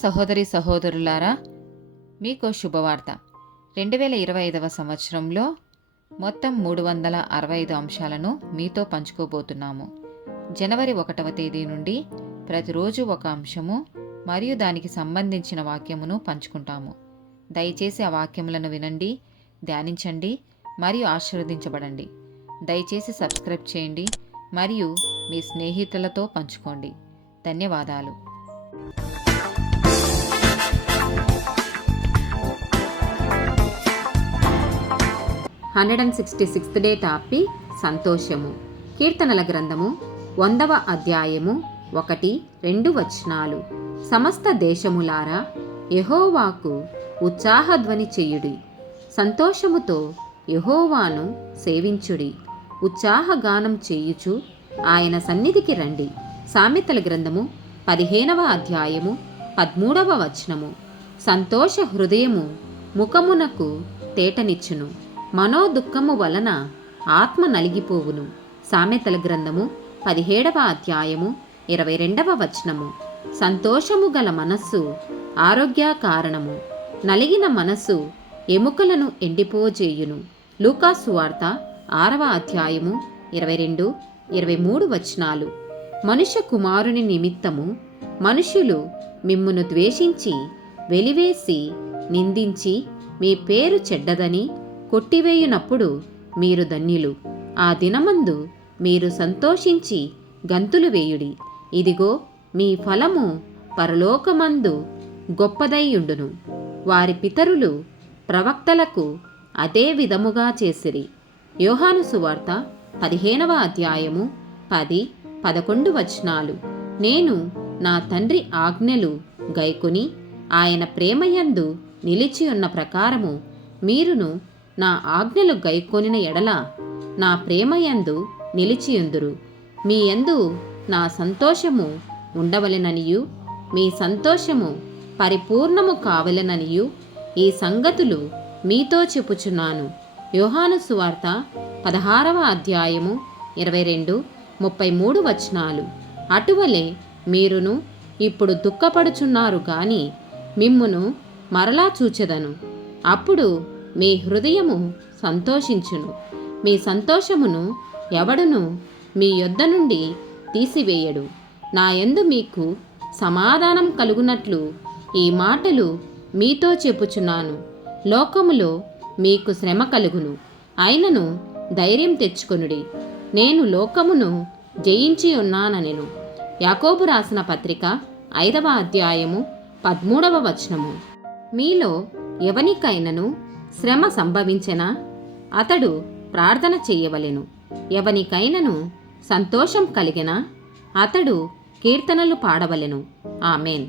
సహోదరి సహోదరులారా, మీకు శుభవార్త. 2025 సంవత్సరంలో మొత్తం 365 అంశాలను మీతో పంచుకోబోతున్నాము. జనవరి 1వ తేదీ నుండి ప్రతిరోజు ఒక అంశము మరియు దానికి సంబంధించిన వాక్యమును పంచుకుంటాము. దయచేసి ఆ వాక్యములను వినండి, ధ్యానించండి మరియు ఆశీర్వదించబడండి. దయచేసి సబ్స్క్రైబ్ చేయండి మరియు మీ స్నేహితులతో పంచుకోండి. ధన్యవాదాలు. 166th డే టాపిక్ సంతోషము. కీర్తనల గ్రంథము 100వ అధ్యాయము 1-2 వచనాలు. సమస్త దేశములారా, యెహోవాకు ఉత్సాహధ్వని చెయ్యుడి, సంతోషముతో యెహోవాను సేవించుడి, ఉత్సాహగానం చేయుచు ఆయన సన్నిధికి రండి. సామెతల గ్రంథము 15వ అధ్యాయము 13వ వచనము. సంతోష హృదయము ముఖమునకు తేటనిచ్చును, మనోదుఃఖము వలన ఆత్మ నలిగిపోవును. సామెతల గ్రంథము 17వ అధ్యాయము 22వ వచనము. సంతోషము గల మనస్సు ఆరోగ్య కారణము, నలిగిన మనస్సు ఎముకలను ఎండిపోజేయును. లూకాసు వార్త 6వ అధ్యాయము 22-23 వచనాలు. మనుష్య కుమారుని నిమిత్తము మనుషులు మిమ్మును ద్వేషించి వెలివేసి నిందించి మీ పేరు చెడ్డదని కొట్టివేయునప్పుడు మీరు ధన్యులు. ఆ దినమందు మీరు సంతోషించి గంతులు వేయుడి, ఇదిగో మీ ఫలము పరలోకమందు గొప్పదైయుండును. వారి పితరులు ప్రవక్తలకు అదే విధముగా చేసిరి. యోహాను సువార్త 15వ అధ్యాయము 10-11 వచనాలు. నేను నా తండ్రి ఆజ్ఞలు గైకొని ఆయన ప్రేమయందు నిలిచి ఉన్న ప్రకారము మీరును నా ఆజ్ఞలు గైకొనిన ఎడల నా ప్రేమయందు నిలిచియుందురు. మీ యందు నా సంతోషము ఉండవలెననియు మీ సంతోషము పరిపూర్ణము కావలెననియు ఈ సంగతులు మీతో చెప్పుచున్నాను. యోహాను సువార్త 16వ అధ్యాయము 22-33 వచనాలు. అటువలే మీరును ఇప్పుడు దుఃఖపడుచున్నారు గాని మిమ్మును మరలా చూచెదను, అప్పుడు మీ హృదయము సంతోషించును. మీ సంతోషమును ఎవడును మీ యొద్ద నుండి తీసివేయడు. నా యందు మీకు సమాధానం కలుగునట్లు ఈ మాటలు మీతో చెప్పుచున్నాను. లోకములో మీకు శ్రమ కలుగును, అయినను ధైర్యం తెచ్చుకొనుడి, నేను లోకమును జయించి ఉన్నానెను. యాకోబు రాసిన పత్రిక 5వ అధ్యాయము 13వ వచనము. మీలో ఎవనికైనను శ్రమ సంభవించెనా అతడు ప్రార్థన చెయ్యవలెను. ఎవనికైనను సంతోషం కలిగినా అతడు కీర్తనలు పాడవలెను. ఆమేన్.